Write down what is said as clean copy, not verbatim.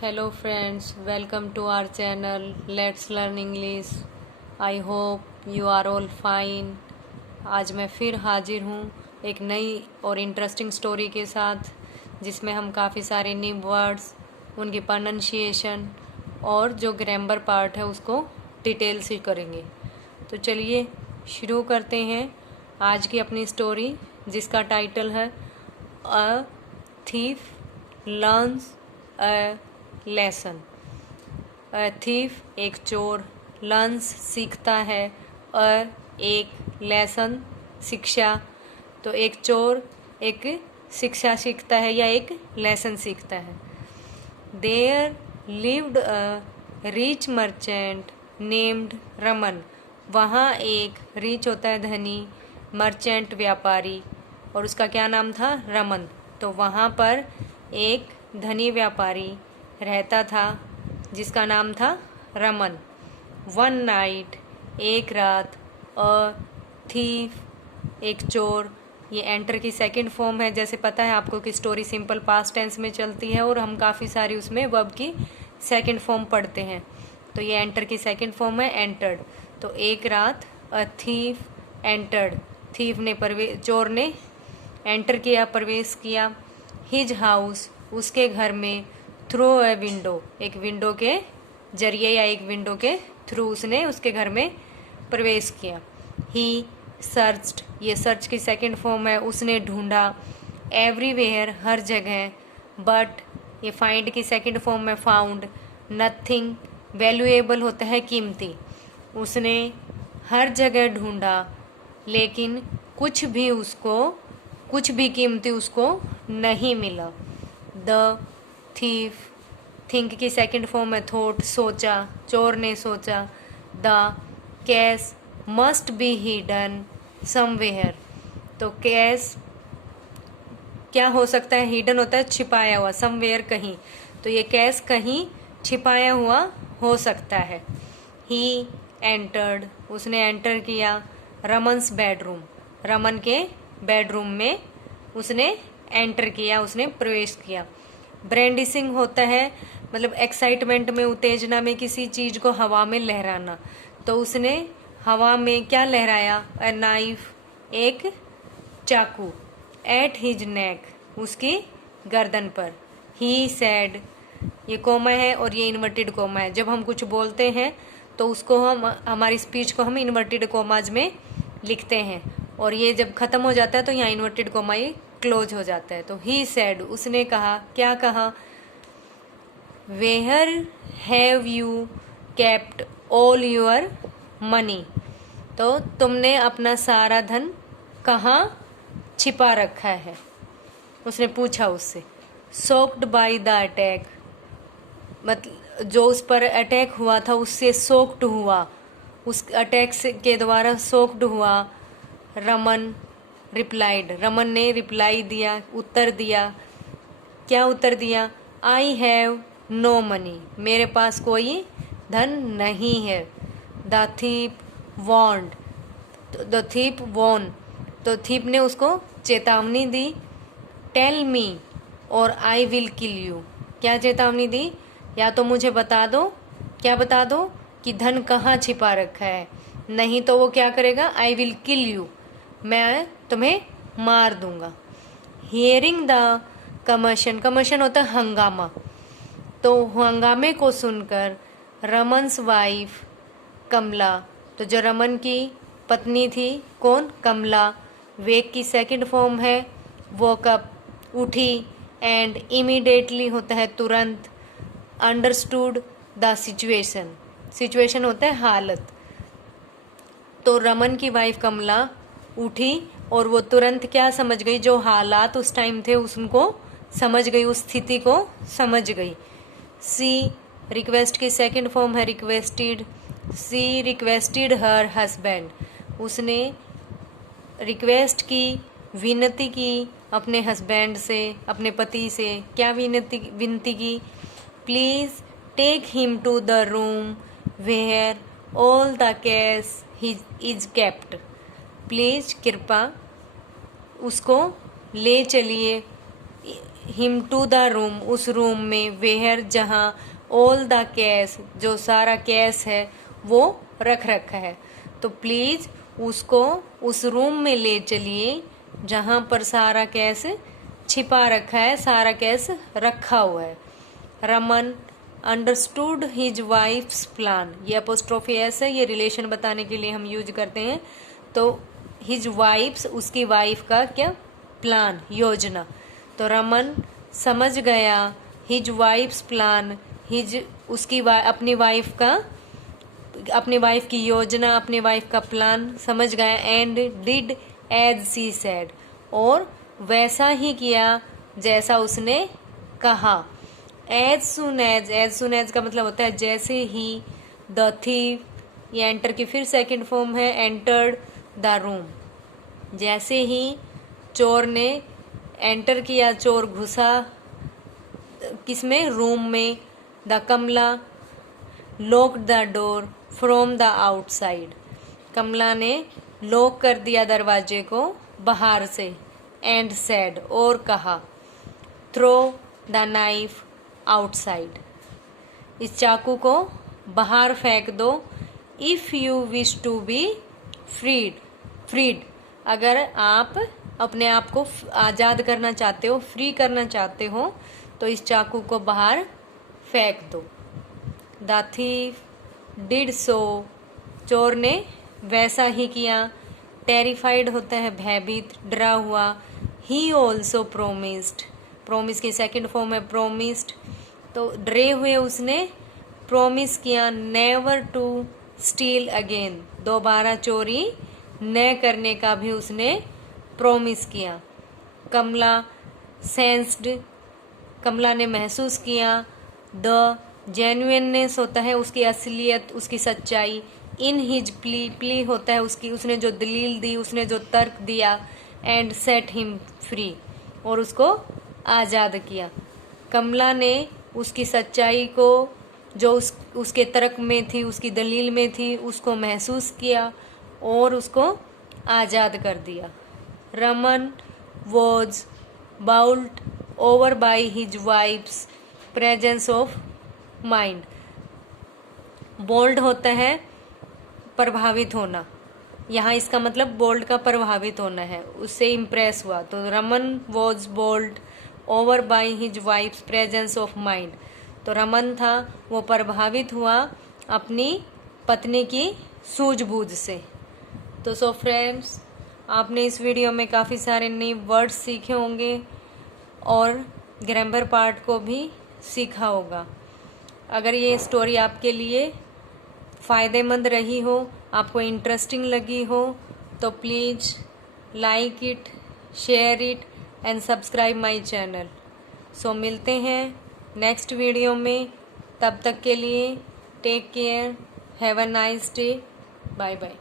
Hello friends, welcome to our channel let's learn English. I hope you are all fine. आज मैं फिर हाजिर हूँ एक नई और इंटरेस्टिंग स्टोरी के साथ, जिसमें हम काफ़ी सारे न्यू वर्ड्स, उनकी प्रोनंसिएशन और जो ग्रामर पार्ट है उसको डिटेल से करेंगे। तो चलिए शुरू करते हैं आज की अपनी स्टोरी, जिसका टाइटल है a thief learns a lesson. Thief एक चोर, लर्न्स सीखता है, एक लेसन शिक्षा। तो एक चोर एक शिक्षा सीखता है या एक लेसन सीखता है। There lived a rich merchant named Raman. वहाँ एक रिच होता है धनी, मर्चेंट व्यापारी, और उसका क्या नाम था? रमन। तो वहाँ पर एक धनी व्यापारी रहता था जिसका नाम था रमन। वन नाइट एक रात, अ थीफ एक चोर। ये एंटर की सेकंड फॉर्म है। जैसे पता है आपको कि स्टोरी सिंपल पास्ट टेंस में चलती है और हम काफ़ी सारी उसमें वर्ब की सेकंड फॉर्म पढ़ते हैं। तो ये एंटर की सेकंड फॉर्म है एंटर्ड। तो एक रात अ थीफ एंटर्ड, थीफ ने चोर ने एंटर किया, प्रवेश किया। हिज हाउस उसके घर में, थ्रू अ विंडो एक विंडो के जरिए या एक विंडो के थ्रू उसने उसके घर में प्रवेश किया। ही सर्च्ड, ये सर्च की सेकंड फॉर्म है, उसने ढूंढा। एवरीवेयर हर जगह, बट ये फाइंड की सेकंड फॉर्म है फाउंड। नथिंग वैल्यूएबल होता है कीमती। उसने हर जगह ढूंढा लेकिन कुछ भी कीमती उसको नहीं मिला। द थीफ थिंक की सेकंड फॉर्म है थॉट, सोचा, चोर ने सोचा। The cash must be hidden somewhere. तो कैश क्या हो सकता है? हिडन होता है छिपाया हुआ, समवेयर कहीं। तो ये कैश कहीं छिपाया हुआ हो सकता है। ही एंटर्ड उसने एंटर किया। रमन्स बेडरूम रमन के बेडरूम में उसने एंटर किया, उसने प्रवेश किया। ब्रेंडिसिंग होता है मतलब एक्साइटमेंट में, उत्तेजना में किसी चीज को हवा में लहराना। तो उसने हवा में क्या लहराया? अ नाइफ एक चाकू। एट हिज नेक उसकी गर्दन पर। ही सैड, ये कोमा है और ये इन्वर्टेड कोमा है। जब हम कुछ बोलते हैं तो उसको हम हमारी स्पीच को हम इन्वर्टेड कोमाज में लिखते हैं, और ये जब खत्म हो जाता है तो यहाँ इन्वर्टेड कोमा ये क्लोज हो जाता है। तो ही सैड उसने कहा, क्या कहा? Where have you kept all your money. तो तुमने अपना सारा धन कहाँ छिपा रखा है? उसने पूछा उससे। सोक्ड बाय द अटैक, मतलब जो उस पर अटैक हुआ था उससे सोक्ड हुआ, उस अटैक से के द्वारा सोक्ड हुआ। रमन रिप्लाइड, रमन ने रिप्लाई दिया, उत्तर दिया। क्या उत्तर दिया? आई हैव नो मनी, मेरे पास कोई धन नहीं है। The thief warned, the thief वॉन, तो थीप ने उसको चेतावनी दी। टेल मी और आई विल किल यू, क्या चेतावनी दी? या तो मुझे बता दो, क्या बता दो? कि धन कहाँ छिपा रखा है, नहीं तो वो क्या करेगा? आई विल किल यू, मैं तुम्हें मार दूंगा। हियरिंग द कमर्शन, कमर्शन होता है हंगामा। तो हंगामे को सुनकर रमन्स वाइफ कमला, तो जो रमन की पत्नी थी, कौन? कमला। वेक की सेकंड फॉर्म है वोकअप, उठी। एंड इमीडिएटली होता है तुरंत। अंडरस्टूड द सिचुएशन, सिचुएशन होता है हालत। तो रमन की वाइफ कमला उठी और वो तुरंत क्या समझ गई? जो हालात उस टाइम थे उसको समझ गई, उस स्थिति को समझ गई। सी रिक्वेस्ट की सेकंड फॉर्म है रिक्वेस्टेड। सी रिक्वेस्टेड हर हस्बैंड, उसने रिक्वेस्ट की, विनती की अपने हस्बैंड से, अपने पति से। क्या विनती की? Please take him to the room where all the cash is kept. Please कृपा उसको ले चलिए हिम टू द रूम, उस रूम में, वेयर जहाँ, ऑल द कैश, जो सारा कैश है वो रख रखा है। तो प्लीज उसको उस रूम में ले चलिए जहाँ पर सारा कैश छिपा रखा है, सारा कैश रखा हुआ है। Raman understood his wives plan, ये अपोस्ट्रोफी एस है, ये रिलेशन बताने के लिए हम यूज करते हैं। तो हिज वाइफ्स, उसकी वाइफ का क्या, प्लान, योजना। तो रमन समझ गया हिज वाइफ्स प्लान, हिज उसकी अपनी वाइफ का, अपनी वाइफ की योजना, अपनी वाइफ का प्लान समझ गया। And did as she said, और वैसा ही किया जैसा उसने कहा। एज सुन एज का मतलब होता है जैसे ही। द थीफ, ये एंटर की फिर सेकंड फॉर्म है, एंटर्ड द रूम, जैसे ही चोर ने एंटर किया, चोर घुसा किसमें, रूम में। The Kamala locked the door from the outside, Kamala ने लॉक कर दिया दरवाजे को बाहर से। एंड सेड, और कहा। थ्रो द नाइफ आउटसाइड, इस चाकू को बाहर फेंक दो। If you wish to be freed, अगर आप अपने आप को आज़ाद करना चाहते हो, फ्री करना चाहते हो, तो इस चाकू को बाहर फेंक दो। द थीफ डिड सो, चोर ने वैसा ही किया। टेरिफाइड होता है भयभीत, डरा हुआ। ही ऑल्सो प्रोमिस्ड, प्रोमिस की सेकंड फॉर्म है प्रोमिस्ड, तो डरे हुए उसने प्रोमिस किया। नेवर टू स्टील अगेन, दोबारा चोरी न करने का भी उसने प्रोमिस किया। कमला सेंस्ड, कमला ने महसूस किया। द जेन्युइननेस होता है उसकी असलियत, उसकी सच्चाई। इन हिज प्ली होता है उसकी, उसने जो दलील दी, उसने जो तर्क दिया। एंड सेट हिम फ्री, और उसको आज़ाद किया। कमला ने उसकी सच्चाई को, जो उसके तर्क में थी, उसकी दलील में थी, उसको महसूस किया और उसको आज़ाद कर दिया। Raman was bowled over by his wife's presence of mind, bowled होता है प्रभावित होना, यहाँ इसका मतलब बोल्ड का प्रभावित होना है, उससे इम्प्रेस हुआ। तो Raman was bowled over by his wife's presence of mind, तो रमन था वो प्रभावित हुआ अपनी पत्नी की सूझबूझ से। तो सो फ्रेंड्स, आपने इस वीडियो में काफ़ी सारे नए वर्ड्स सीखे होंगे और ग्रामर पार्ट को भी सीखा होगा। अगर ये स्टोरी आपके लिए फ़ायदेमंद रही हो, आपको इंटरेस्टिंग लगी हो, तो please like it, share it and subscribe my channel. So मिलते हैं नेक्स्ट वीडियो में, तब तक के लिए take care, have a nice day, bye bye.